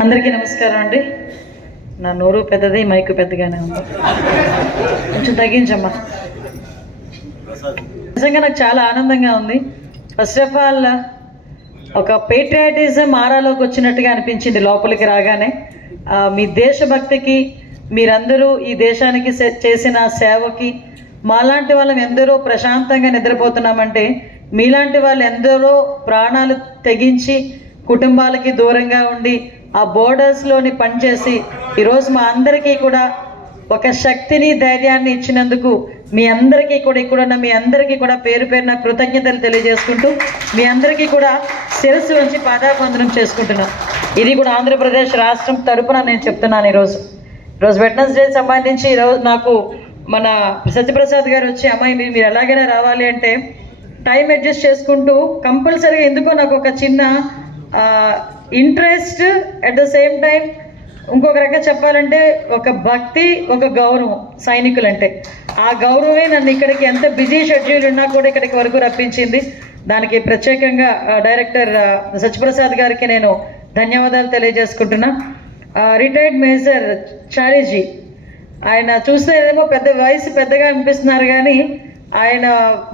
అందరికీ నమస్కారం అండి. నా నోరు పెద్దది, మైకు పెద్దగానే ఉంది, కొంచెం తగ్గించమ్మా. నిజంగా నాకు చాలా ఆనందంగా ఉంది. ఫస్ట్ ఆఫ్ ఆల్ ఒక పేట్రియాటిజం ఆరాలోకి వచ్చినట్టుగా అనిపించింది లోపలికి రాగానే. మీ దేశభక్తికి, మీరందరూ ఈ దేశానికి చేసిన సేవకి, మాలాంటి వాళ్ళం ఎందరో ప్రశాంతంగా నిద్రపోతున్నామంటే మీలాంటి వాళ్ళు ఎందరో ప్రాణాలు తెగించి కుటుంబాలకి దూరంగా ఉండి ఆ బోర్డర్స్లోని పనిచేసి ఈరోజు మా అందరికీ కూడా ఒక శక్తిని, ధైర్యాన్ని ఇచ్చినందుకు మీ అందరికీ కూడా, ఇక్కడున్న మీ అందరికీ కూడా పేరు పేరున కృతజ్ఞతలు తెలియజేసుకుంటూ మీ అందరికీ కూడా శిరస్సు ఉంచి పాదాబంధనం చేసుకుంటున్నాను. ఇది కూడా ఆంధ్రప్రదేశ్ రాష్ట్రం తరపున నేను చెప్తున్నాను. ఈరోజు వెడ్నెస్డే సంబంధించి ఈరోజు నాకు మన సత్యప్రసాద్ గారు వచ్చి, అమ్మాయి మీరు ఎలాగైనా రావాలి అంటే టైం అడ్జస్ట్ చేసుకుంటూ కంపల్సరీగా, ఎందుకో నాకు ఒక చిన్న interest, at the same time ఇంకొక రకంగా చెప్పాలంటే ఒక భక్తి, ఒక గౌరవం సైనికులంటే. ఆ గౌరవమే నన్ను ఇక్కడికి, ఎంత బిజీ షెడ్యూల్ ఉన్నా కూడా ఇక్కడికి వరకు రప్పించింది. దానికి ప్రత్యేకంగా డైరెక్టర్ సత్యప్రసాద్ గారికి నేను ధన్యవాదాలు తెలియజేసుకుంటున్నా. రిటైర్డ్ మేజర్ చారీజీ, ఆయన చూస్తే ఏమో పెద్ద వయసు పెద్దగా అనిపిస్తున్నారు, కానీ ఆయన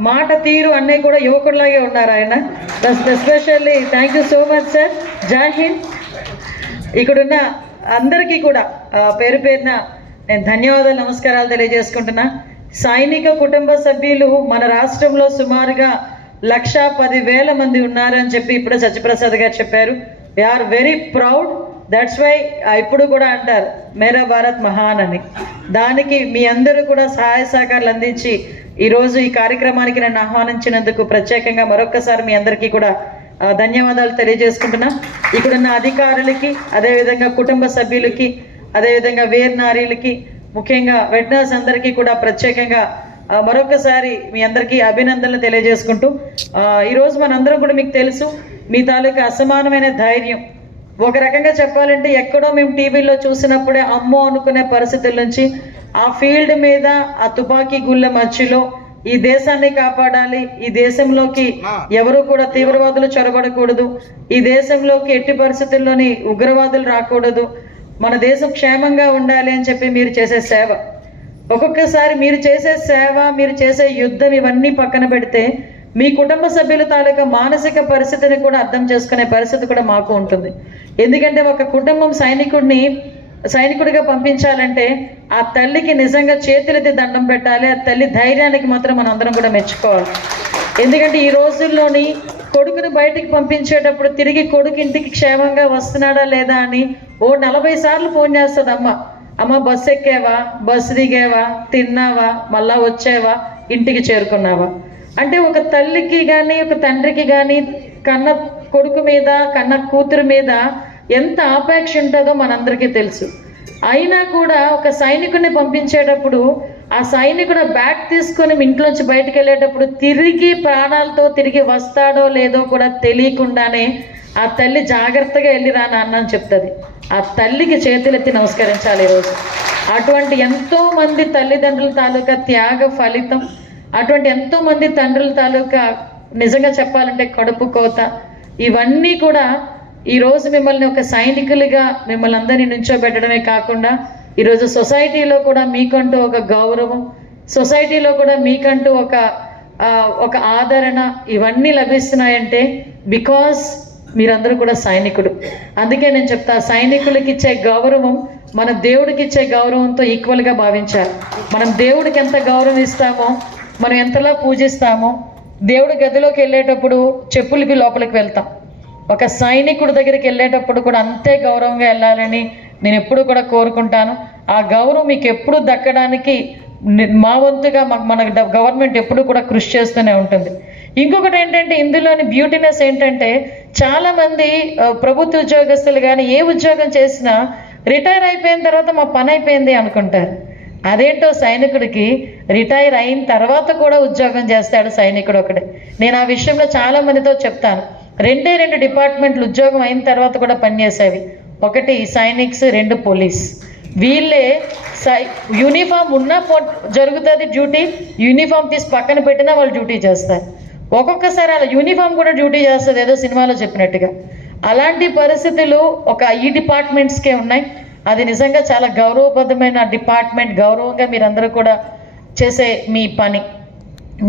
మాట తీరు అన్నీ కూడా యువకుడిలాగే ఉన్నారు ఆయన. Especially thank you so much sir. జై హింద్. ఇక్కడున్న అందరికీ కూడా పేరు పేరున నేను ధన్యవాదాలు, నమస్కారాలు తెలియజేసుకుంటున్నా. సైనిక కుటుంబ సభ్యులు మన రాష్ట్రంలో సుమారుగా 1,10,000 మంది ఉన్నారని చెప్పి ఇప్పుడే సత్యప్రసాద్ గారు చెప్పారు. We are very proud. That's why ఇప్పుడు కూడా అంటారు మేరా భారత్ మహాన్ అని. దానికి మీ అందరూ కూడా సహాయ సహకారాలు అందించి ఈరోజు ఈ కార్యక్రమానికి నన్ను ఆహ్వానించినందుకు ప్రత్యేకంగా మరొక్కసారి మీ అందరికీ కూడా ధన్యవాదాలు తెలియజేసుకుంటున్నా. ఇక్కడున్న అధికారులకి, అదేవిధంగా కుటుంబ సభ్యులకి, అదేవిధంగా వీర నారీలకి, ముఖ్యంగా వెటర్నరీస్ అందరికీ కూడా ప్రత్యేకంగా మరొకసారి మీ అందరికీ అభినందనలు తెలియజేసుకుంటూ, ఈరోజు మనందరం కూడా మీకు తెలుసు మీ తాలూకా అసమానమైన ధైర్యం. ఒక రకంగా చెప్పాలంటే ఎక్కడో మేము టీవీలో చూసినప్పుడే అమ్మో అనుకునే పరిస్థితుల నుంచి ఆ ఫీల్డ్ మీద, ఆ తుపాకీ గుళ్ళ మధ్యలో ఈ దేశాన్ని కాపాడాలి, ఈ దేశంలోకి ఎవరు కూడా తీవ్రవాదులు చొరబడకూడదు, ఈ దేశంలోకి ఎట్టి పరిస్థితుల్లోని ఉగ్రవాదులు రాకూడదు, మన దేశం క్షేమంగా ఉండాలి అని చెప్పి మీరు చేసే సేవ, ఒక్కొక్కసారి మీరు చేసే సేవ, మీరు చేసే యుద్ధం ఇవన్నీ పక్కన పెడితే మీ కుటుంబ సభ్యుల తాలూకా మానసిక పరిస్థితిని కూడా అర్థం చేసుకునే పరిస్థితి కూడా మాకు ఉంటుంది. ఎందుకంటే ఒక కుటుంబం సైనికుడిగా పంపించాలంటే ఆ తల్లికి నిజంగా చేతులెత్తి దండం పెట్టాలి. ఆ తల్లి ధైర్యానికి మాత్రం మనం అందరం కూడా మెచ్చుకోవాలి. ఎందుకంటే ఈ రోజుల్లోని కొడుకుని బయటికి పంపించేటప్పుడు తిరిగి కొడుకు ఇంటికి క్షేమంగా వస్తున్నాడా లేదా అని 40 సార్లు ఫోన్ చేస్తుంది అమ్మ బస్సు ఎక్కావా, బస్సు దిగావా, తిన్నావా, మళ్ళా వచ్చావా, ఇంటికి చేరుకున్నావా. అంటే ఒక తల్లికి కానీ, ఒక తండ్రికి కానీ కన్న కొడుకు మీద, కన్న కూతురు మీద ఎంత ఆపేక్ష ఉంటుందో మనందరికీ తెలుసు. అయినా కూడా ఒక సైనికుడిని పంపించేటప్పుడు ఆ సైనికుడు బ్యాట్ తీసుకొని ఇంట్లోంచి బయటకు వెళ్ళేటప్పుడు తిరిగి ప్రాణాలతో తిరిగి వస్తాడో లేదో కూడా తెలియకుండానే ఆ తల్లి జాగ్రత్తగా వెళ్ళిరా నాన్న అని చెప్తుంది. ఆ తల్లికి చేతులెత్తి నమస్కరించాలి ఈరోజు. అటువంటి ఎంతోమంది తల్లిదండ్రుల తాలూకా త్యాగ ఫలితం, అటువంటి ఎంతోమంది తండ్రుల తాలూకా నిజంగా చెప్పాలంటే కడుపు కోత, ఇవన్నీ కూడా ఈరోజు మిమ్మల్ని ఒక సైనికులుగా మిమ్మల్ని అందరినీ నుంచోబెట్టడమే కాకుండా ఈరోజు సొసైటీలో కూడా మీకంటూ ఒక గౌరవం, సొసైటీలో కూడా మీకంటూ ఒక ఆదరణ, ఇవన్నీ లభిస్తున్నాయంటే బికాస్ మీరందరూ కూడా సైనికుడు. అందుకే నేను చెప్తా, సైనికులకి ఇచ్చే గౌరవం మన దేవుడికి ఇచ్చే గౌరవంతో ఈక్వల్గా భావించాలి. మనం దేవుడికి ఎంత గౌరవం ఇస్తామో, మనం ఎంతలా పూజిస్తామో, దేవుడి గదిలోకి వెళ్ళేటప్పుడు చెప్పులకి లోపలికి వెళ్తాం, ఒక సైనికుడి దగ్గరికి వెళ్ళేటప్పుడు కూడా అంతే గౌరవంగా వెళ్ళాలని నేను ఎప్పుడు కూడా కోరుకుంటాను. ఆ గౌరవం మీకు ఎప్పుడు దక్కడానికి మా వంతుగా మన గవర్నమెంట్ ఎప్పుడు కూడా కృషి చేస్తూనే ఉంటుంది. ఇంకొకటి ఏంటంటే, ఇందులోని బ్యూటీనెస్ ఏంటంటే, చాలామంది ప్రభుత్వ ఉద్యోగస్తులు కానీ ఏ ఉద్యోగం చేసినా రిటైర్ అయిపోయిన తర్వాత మా పని అయిపోయింది అనుకుంటారు. అదేంటో సైనికుడికి రిటైర్ అయిన తర్వాత కూడా ఉద్యోగం చేస్తాడు సైనికుడు ఒకడే. నేను ఆ విషయంలో చాలామందితో చెప్తాను. 2 డిపార్ట్మెంట్లు ఉద్యోగం అయిన తర్వాత కూడా పనిచేసేవి. ఒకటి సైనిక్స్, 2 పోలీస్. వీళ్ళే యూనిఫామ్ ఉన్నా జరుగుతుంది డ్యూటీ, యూనిఫామ్ తీసి పక్కన పెట్టినా వాళ్ళు డ్యూటీ చేస్తారు. ఒక్కొక్కసారి అలా యూనిఫామ్ కూడా డ్యూటీ చేస్తుంది, ఏదో సినిమాలో చెప్పినట్టుగా. అలాంటి పరిస్థితులు ఒక ఈ డిపార్ట్మెంట్స్కే ఉన్నాయి. అది నిజంగా చాలా గౌరవబద్ధమైన డిపార్ట్మెంట్, గౌరవంగా మీరందరూ కూడా చేసే మీ పని.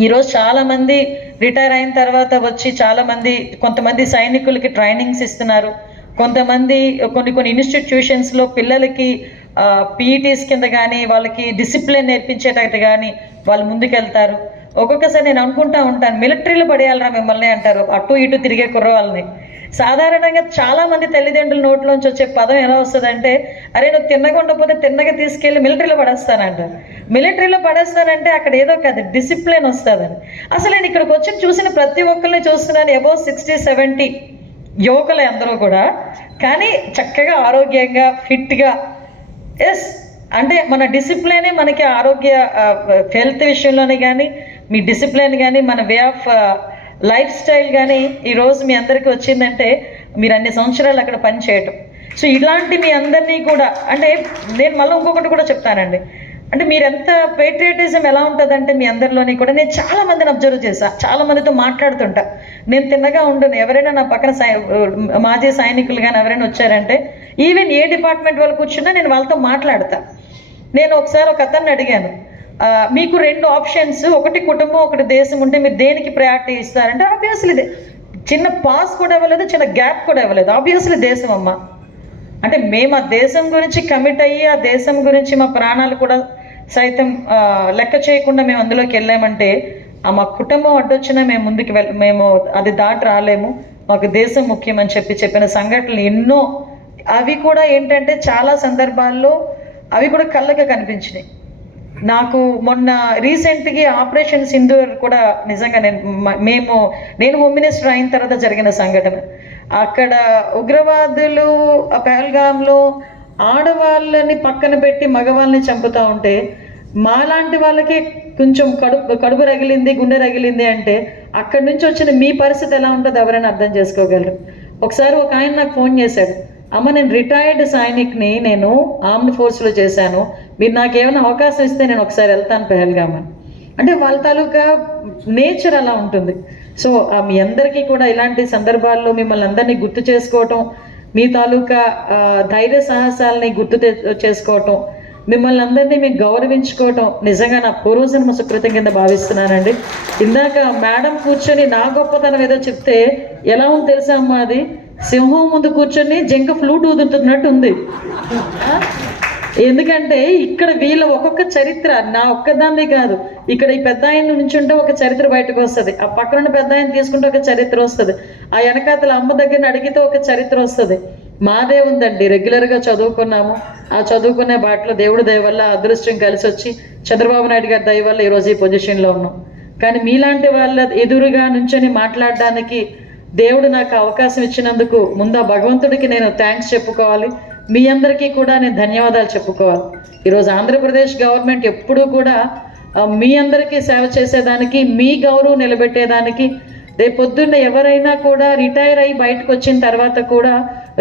ఈరోజు చాలామంది రిటైర్ అయిన తర్వాత వచ్చి చాలామంది కొంతమంది సైనికులకి ట్రైనింగ్స్ ఇస్తున్నారు, కొంతమంది కొన్ని ఇన్స్టిట్యూషన్స్లో పిల్లలకి పీఈటీస్ కింద కానీ వాళ్ళకి డిసిప్లిన్ నేర్పించేటట్టు కానీ వాళ్ళు ముందుకెళ్తారు. ఒక్కొక్కసారి నేను అనుకుంటా ఉంటాను, మిలిటరీలో పడేయాలరా మిమ్మల్ని అంటారు అటు ఇటు తిరిగే కుర్రవాళ్ళని. సాధారణంగా చాలామంది తల్లిదండ్రుల నోట్లోంచి వచ్చే పదం ఎలా వస్తుందంటే, అరే నువ్వు తిన్నగా ఉండకపోతే తిన్నగా తీసుకెళ్ళి మిలిటరీలో పడేస్తానంటారు. మిలిటరీలో పడేస్తానంటే అక్కడ ఏదో కాదు, డిసిప్లిన్ వస్తుందని. అసలు నేను ఇక్కడికి వచ్చి చూసిన ప్రతి ఒక్కరిని చూస్తున్నాను, అబౌవ్ 60-70 యువకులే అందరూ కూడా, కానీ చక్కగా ఆరోగ్యంగా ఫిట్గా. ఎస్, అంటే మన డిసిప్లినే మనకి ఆరోగ్య హెల్త్ విషయంలోనే కానీ, మీ డిసిప్లిన్ కానీ, మన వే ఆఫ్ లైఫ్ స్టైల్ కానీ ఈరోజు మీ అందరికీ వచ్చిందంటే మీరు అన్ని సంవత్సరాలు అక్కడ పని చేయటం. సో ఇలాంటి మీ అందరినీ కూడా, అంటే నేను మళ్ళీ ఇంకొకటి కూడా చెప్తానండి, అంటే మీరు ఎంత పేట్రియాటిజం ఎలా ఉంటుందంటే మీ అందరిలోని కూడా, నేను చాలామందిని అబ్జర్వ్ చేశాను, చాలామందితో మాట్లాడుతుంటా. నేను తిన్నగా ఉండను, ఎవరైనా నా పక్కన మాజీ సైనికులు కానీ ఎవరైనా వచ్చారంటే, ఈవెన్ ఏ డిపార్ట్మెంట్ వాళ్ళు కూర్చున్నా నేను వాళ్ళతో మాట్లాడతా. నేను ఒకసారి ఒక అతన్ని అడిగాను, మీకు 2 ఆప్షన్స్, ఒకటి కుటుంబం ఒకటి దేశం ఉంటే మీరు దేనికి ప్రయారిటీ ఇస్తారంటే, ఆబ్వియస్లీ చిన్న పాస్ కూడా ఇవ్వలేదు, చిన్న గ్యాప్ కూడా ఇవ్వలేదు, ఆబ్వియస్లీ దేశం అమ్మ. అంటే మేము ఆ దేశం గురించి కమిట్ అయ్యి ఆ దేశం గురించి మా ప్రాణాలు కూడా సైతం లెక్క చేయకుండా మేము అందులోకి వెళ్ళామంటే, మా కుటుంబం అడ్డొచ్చినా మేము ముందుకు మేము అది దాటి రాలేము, మాకు దేశం ముఖ్యమని చెప్పిన సంఘటనలు ఎన్నో. అవి కూడా ఏంటంటే చాలా సందర్భాల్లో అవి కూడా కళ్ళగా కనిపించినాయి నాకు. మొన్న రీసెంట్గా ఆపరేషన్ సింధూర్ కూడా నిజంగా నేను హోమ్ మినిస్టర్ అయిన తర్వాత జరిగిన సంఘటన. అక్కడ ఉగ్రవాదులు పహల్గామ్లో ఆడవాళ్ళని పక్కన పెట్టి మగవాళ్ళని చంపుతూ ఉంటే, మాలాంటి వాళ్ళకి కొంచెం కడుపు రగిలింది, గుండె రగిలింది అంటే అక్కడి నుంచి వచ్చిన మీ పరిస్థితి ఎలా ఉంటుందో ఎవరైనా అర్థం చేసుకోగలరు. ఒకసారి ఒక ఆయన నాకు ఫోన్ చేశాడు, అమ్మ నేను రిటైర్డ్ సైనిక్ని, నేను ఆర్మ్డ్ ఫోర్స్లో చేశాను, మీరు నాకేమైనా అవకాశం ఇస్తే నేను ఒకసారి వెళ్తాను పహల్గామ్ అని. అంటే వాళ్ళ తాలూకా నేచర్ అలా ఉంటుంది. సో మీ అందరికీ కూడా ఇలాంటి సందర్భాల్లో మిమ్మల్ని అందరినీ గుర్తు చేసుకోవటం, మీ తాలూకా ధైర్య సాహసాలని గుర్తు చేసుకోవటం, మిమ్మల్ని అందరినీ మేము గౌరవించుకోవటం నిజంగా నా పూర్వజన్మ సుకృతం కింద భావిస్తున్నానండి. ఇందాక మేడం కూర్చొని నా గొప్పతనం ఏదో చెప్తే ఎలా ఉంది తెలుసా అమ్మ, అది సింహం ముందు కూర్చొని జింక ఫ్లూట్ ఊదుతున్నట్టు ఉంది. ఎందుకంటే ఇక్కడ వీళ్ళ ఒక్కొక్క చరిత్ర నా ఒక్కదాన్ని కాదు, ఇక్కడ ఈ పెద్ద ఆయన నుంచి ఉంటే ఒక చరిత్ర బయటకు వస్తుంది, ఆ పక్కన పెద్ద ఆయన తీసుకుంటే ఒక చరిత్ర వస్తుంది, ఆ వెనకాతల అమ్మ దగ్గర అడిగితే ఒక చరిత్ర వస్తుంది. మాదే ఉందండి, రెగ్యులర్గా చదువుకున్నాము, ఆ చదువుకునే బాటలో దేవుడి దయ వల్ల అదృష్టం కలిసి వచ్చి చంద్రబాబు నాయుడు గారి దయ వల్ల ఈరోజు ఈ పొజిషన్లో ఉన్నాం. కానీ మీలాంటి వాళ్ళ ఎదురుగా నుంచొని మాట్లాడడానికి దేవుడు నాకు అవకాశం ఇచ్చినందుకు ముందు ఆ భగవంతుడికి నేను థ్యాంక్స్ చెప్పుకోవాలి, మీ అందరికీ కూడా నేను ధన్యవాదాలు చెప్పుకోవాలి. ఈరోజు ఆంధ్రప్రదేశ్ గవర్నమెంట్ ఎప్పుడూ కూడా మీ అందరికీ సేవ చేసేదానికి, మీ గౌరవం నిలబెట్టేదానికి, రేపొద్దున్న ఎవరైనా కూడా రిటైర్ అయ్యి బయటకు వచ్చిన తర్వాత కూడా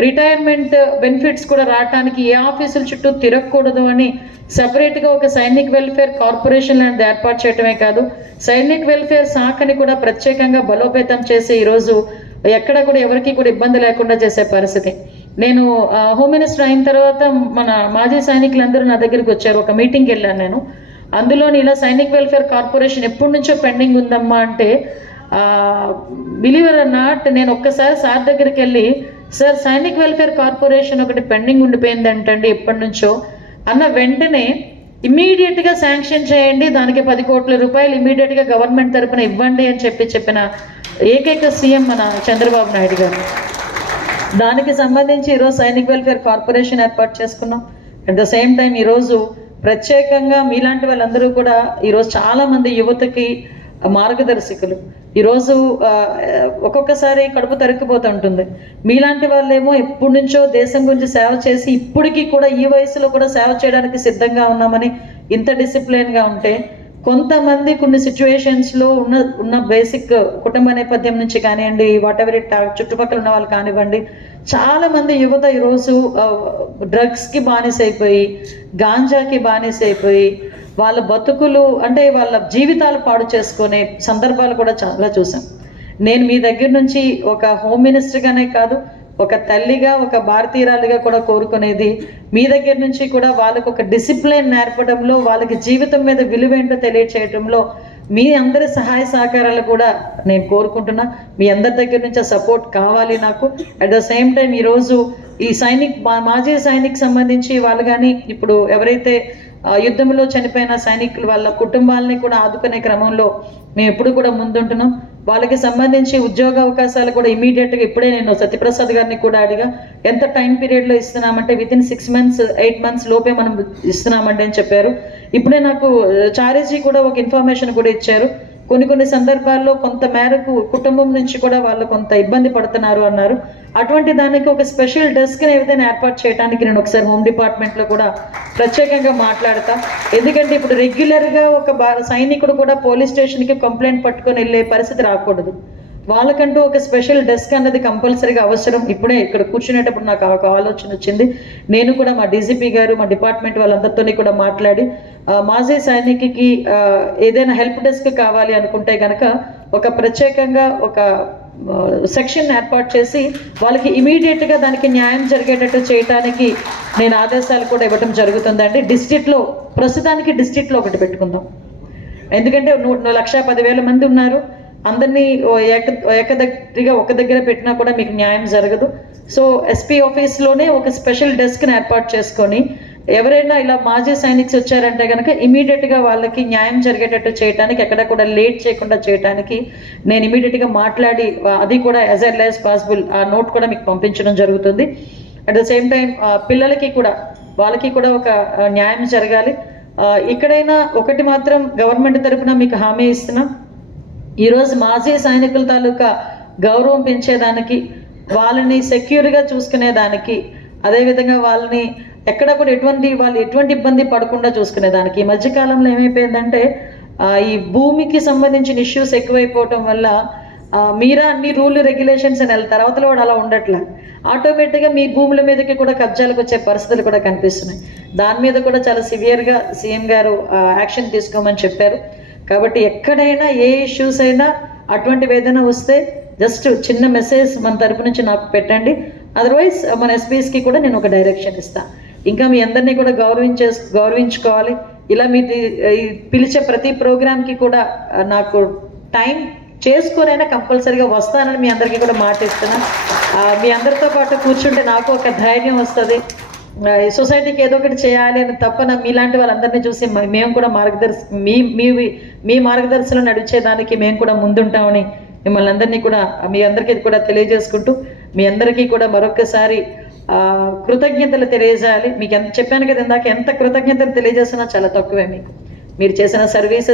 రిటైర్మెంట్ బెనిఫిట్స్ కూడా రావడానికి ఏ ఆఫీసుల చుట్టూ తిరగకూడదు అని సపరేట్గా ఒక సైనిక్ వెల్ఫేర్ కార్పొరేషన్ అనేది ఏర్పాటు చేయడమే కాదు, సైనిక్ వెల్ఫేర్ శాఖని కూడా ప్రత్యేకంగా బలోపేతం చేసి ఈరోజు ఎక్కడ కూడా ఎవరికి కూడా ఇబ్బంది లేకుండా చేసే పరిస్థితి. నేను హోమ్ మినిస్టర్ అయిన తర్వాత మన మాజీ సైనికులందరూ నా దగ్గరికి వచ్చారు, ఒక మీటింగ్కి వెళ్ళాను నేను. అందులోని ఇలా సైనిక్ వెల్ఫేర్ కార్పొరేషన్ ఎప్పటి నుంచో పెండింగ్ ఉందమ్మా అంటే, బిలీవర్ ఆర్ నాట్, నేను ఒక్కసారి సార్ దగ్గరికి వెళ్ళి, సార్ సైనిక్ వెల్ఫేర్ కార్పొరేషన్ ఒకటి పెండింగ్ ఉండిపోయిందంటండి ఎప్పటి నుంచో అన్న వెంటనే ఇమ్మీడియట్గా శాంక్షన్ చేయండి, దానికి 10 కోట్ల రూపాయలు ఇమ్మీడియట్గా గవర్నమెంట్ తరఫున ఇవ్వండి అని చెప్పిన ఏకైక సీఎం మన చంద్రబాబు నాయుడు గారు. దానికి సంబంధించి ఈరోజు సైనిక్ వెల్ఫేర్ కార్పొరేషన్ ఏర్పాటు చేసుకున్నాం. అట్ ద సేమ్ టైం ఈరోజు ప్రత్యేకంగా మీలాంటి వాళ్ళందరూ కూడా ఈరోజు చాలామంది యువతకి మార్గదర్శకులు. ఈరోజు ఒక్కొక్కసారి కడుపు తరుక్కుపోతుంటుంది, మీలాంటి వాళ్ళేమో ఎప్పటి నుంచో దేశం గురించి సేవ చేసి ఇప్పటికీ కూడా ఈ వయసులో కూడా సేవ చేయడానికి సిద్ధంగా ఉన్నామని ఇంత డిసిప్లిన్గా ఉంటే, కొంతమంది కొన్ని సిచ్యువేషన్స్లో ఉన్న బేసిక్ కుటుంబ నేపథ్యం నుంచి కానివ్వండి, వాట్ ఎవర్ ఇట్ చుట్టుపక్కల ఉన్న వాళ్ళు కానివ్వండి, చాలామంది యువత ఈరోజు డ్రగ్స్కి బానిసైపోయి, గాంజాకి బానిసైపోయి వాళ్ళ బతుకులు అంటే వాళ్ళ జీవితాలు పాడు చేసుకునే సందర్భాలు కూడా చాలా చూసాం. నేను మీ దగ్గర నుంచి ఒక హోమ్ మినిస్టర్గానే కాదు, ఒక తల్లిగా ఒక భారతీయురాలుగా కూడా కోరుకునేది మీ దగ్గర నుంచి కూడా వాళ్ళకు ఒక డిసిప్లిన్ నేర్పడంలో, వాళ్ళకి జీవితం మీద విలువేంటో తెలియచేయడంలో మీ అందరి సహాయ సహకారాలు కూడా నేను కోరుకుంటున్నా. మీ అందరి దగ్గర నుంచి సపోర్ట్ కావాలి నాకు. అట్ ద సేమ్ టైం ఈరోజు ఈ మాజీ సైనిక్ సంబంధించి వాళ్ళు కానీ ఇప్పుడు ఎవరైతే యుద్ధంలో చనిపోయిన సైనికులు వాళ్ళ కుటుంబాలని కూడా ఆదుకునే క్రమంలో మేము ఎప్పుడు కూడా ముందుంటున్నాం. వాళ్ళకి సంబంధించి ఉద్యోగ అవకాశాలు కూడా ఇమీడియట్గా ఇప్పుడే నేను సత్యప్రసాద్ గారిని కూడా అడిగా, ఎంత టైం పీరియడ్లో ఇస్తున్నామంటే వితిన్ 6 months 8 months లోపే మనం ఇస్తున్నామండి అని చెప్పారు. ఇప్పుడే నాకు చారీజీ కూడా ఒక ఇన్ఫర్మేషన్ కూడా ఇచ్చారు. కొన్ని సందర్భాల్లో కొంత మేరకు కుటుంబం నుంచి కూడా వాళ్ళు కొంత ఇబ్బంది పడుతున్నారు అన్నారు. అటువంటి దానికి ఒక స్పెషల్ డెస్క్ని ఏదైనా ఏర్పాటు చేయడానికి నేను ఒకసారి హోమ్ డిపార్ట్మెంట్లో కూడా ప్రత్యేకంగా మాట్లాడతా. ఎందుకంటే ఇప్పుడు రెగ్యులర్గా ఒక సైనికుడు కూడా పోలీస్ స్టేషన్కి కంప్లైంట్ పట్టుకొని వెళ్ళే పరిస్థితి రాకూడదు. వాళ్ళకంటూ ఒక స్పెషల్ డెస్క్ అన్నది కంపల్సరీగా అవసరం. ఇప్పుడే ఇక్కడ కూర్చునేటప్పుడు నాకు ఒక ఆలోచన వచ్చింది. నేను కూడా మా డీజీపీ గారు, మా డిపార్ట్మెంట్ వాళ్ళందరితో కూడా మాట్లాడి మాజీ సైనికుకి ఏదైనా హెల్ప్ డెస్క్ కావాలి అనుకుంటే కనుక ఒక ప్రత్యేకంగా ఒక సెక్షన్ ఏర్పాటు చేసి వాళ్ళకి ఇమీడియట్గా దానికి న్యాయం జరిగేటట్టు చేయడానికి నేను ఆదేశాలు కూడా ఇవ్వడం జరుగుతుందండి. డిస్ట్రిక్ట్లో ప్రస్తుతానికి డిస్ట్రిక్ట్లో ఒకటి పెట్టుకుందాం. ఎందుకంటే 1,10,000 మంది ఉన్నారు. అందరినీ ఏకదగ్గిగా ఒక దగ్గర పెట్టినా కూడా మీకు న్యాయం జరగదు. సో ఎస్పీ ఆఫీస్లోనే ఒక స్పెషల్ డెస్క్ని ఏర్పాటు చేసుకొని ఎవరైనా ఇలా మాజీ సైనిక్స్ వచ్చారంటే కనుక ఇమీడియట్గా వాళ్ళకి న్యాయం జరిగేటట్టు చేయడానికి, ఎక్కడ కూడా లేట్ చేయకుండా చేయడానికి నేను ఇమీడియట్గా మాట్లాడి అది కూడా యాజ్ ఎర్లీ యాజ్ పాసిబుల్ ఆ నోట్ కూడా మీకు పంపించడం జరుగుతుంది. అట్ ద సేమ్ టైం పిల్లలకి కూడా వాళ్ళకి కూడా ఒక న్యాయం జరగాలి. ఇక్కడైనా ఒకటి మాత్రం గవర్నమెంట్ తరఫున మీకు హామీ ఇస్తున్నాం. ఈరోజు మాజీ సైనికుల తాలూకా గౌరవం పెంచేదానికి, వాళ్ళని సెక్యూర్గా చూసుకునేదానికి, అదేవిధంగా వాళ్ళని ఎక్కడ కూడా వాళ్ళు ఎటువంటి ఇబ్బంది పడకుండా చూసుకునేదానికి. ఈ మధ్యకాలంలో ఏమైపోయిందంటే ఈ భూమికి సంబంధించిన ఇష్యూస్ ఎక్కువైపోవటం వల్ల మీరా అన్ని రూల్ రెగ్యులేషన్స్ అని వెళ్తారు, అవతల వాడు అలా ఉండట్లా. ఆటోమేటిక్గా మీ భూముల మీదకి కూడా కబ్జాలకు వచ్చే పరిస్థితులు కూడా కనిపిస్తున్నాయి. దాని మీద కూడా చాలా సివియర్గా సీఎం గారు యాక్షన్ తీసుకోమని చెప్పారు. కాబట్టి ఎక్కడైనా ఏ ఇష్యూస్ అయినా అటువంటివి ఏదైనా వస్తే జస్ట్ చిన్న మెసేజ్ మన తరపు నుంచి నాకు పెట్టండి. అదర్వైజ్ మన ఎస్పీస్కి కూడా నేను ఒక డైరెక్షన్ ఇస్తాను. ఇంకా మీ అందరినీ కూడా గౌరవించుకోవాలి. ఇలా మీ పిలిచే ప్రతి ప్రోగ్రామ్కి కూడా నాకు టైం చేసుకొనైనా కంపల్సరీగా వస్తానని మీ అందరికీ కూడా మాట ఇస్తున్నాను. మీ అందరితో పాటు కూర్చుంటే నాకు ఒక ధైర్యం వస్తుంది. సొసైటీకి ఏదో ఒకటి చేయాలి అని తప్పన మీలాంటి వాళ్ళందరినీ చూసి మేము కూడా మీ మార్గదర్శనం నడిచేదానికి మేము కూడా ముందుంటామని మిమ్మల్ని అందరినీ కూడా మీ అందరికీ కూడా తెలియజేసుకుంటూ మీ అందరికీ కూడా మరొకసారి కృతజ్ఞతలు తెలియజేయాలి. మీకు చెప్పాను కదా ఇందాక, ఎంత కృతజ్ఞతలు తెలియజేసినా చాలా తక్కువే. మీరు చేసిన సర్వీసెస్